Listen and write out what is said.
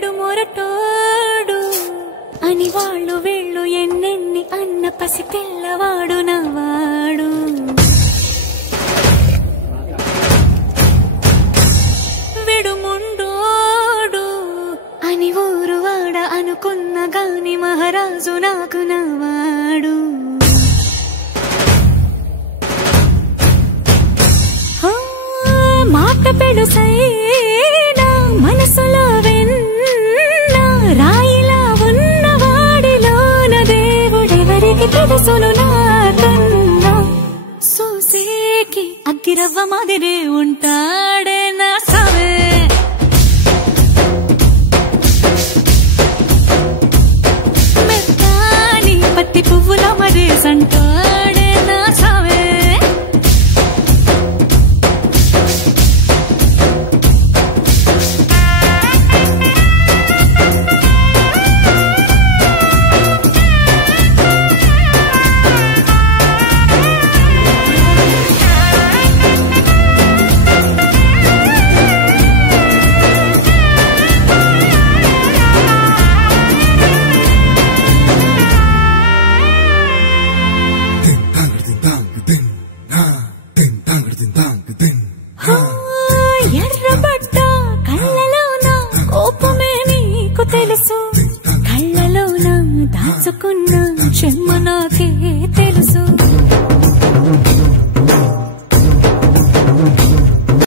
విడు మొరటోడు అని వాళ్ళు వీళ్ళు ఎన్నెన్ని అన్న పసి పిల్లవాడు నవాడు. విడు ముండోడు అని ఊరు వాడ అనుకున్న గాని మహారాజు నాకు నవాడు. మాట పెడుసైనా మనసులో వెన్న రాయిలా ఉన్నవాడిలోన దేవుడెవరికి తెలుసును నాకన్నా. సూసేకి అగ్గిరవ్వ మాదిరే ఉంటాడే నా సావే. మెత్తాని పత్తి పువ్వుల మరేసంటాడే నా సావే. ఎర్రబడ్డ కళ్ళలోన కోపమే నీకు తెలుసు, కళ్ళలోన దాచుకున్న చెమ్మ నాకే తెలుసు.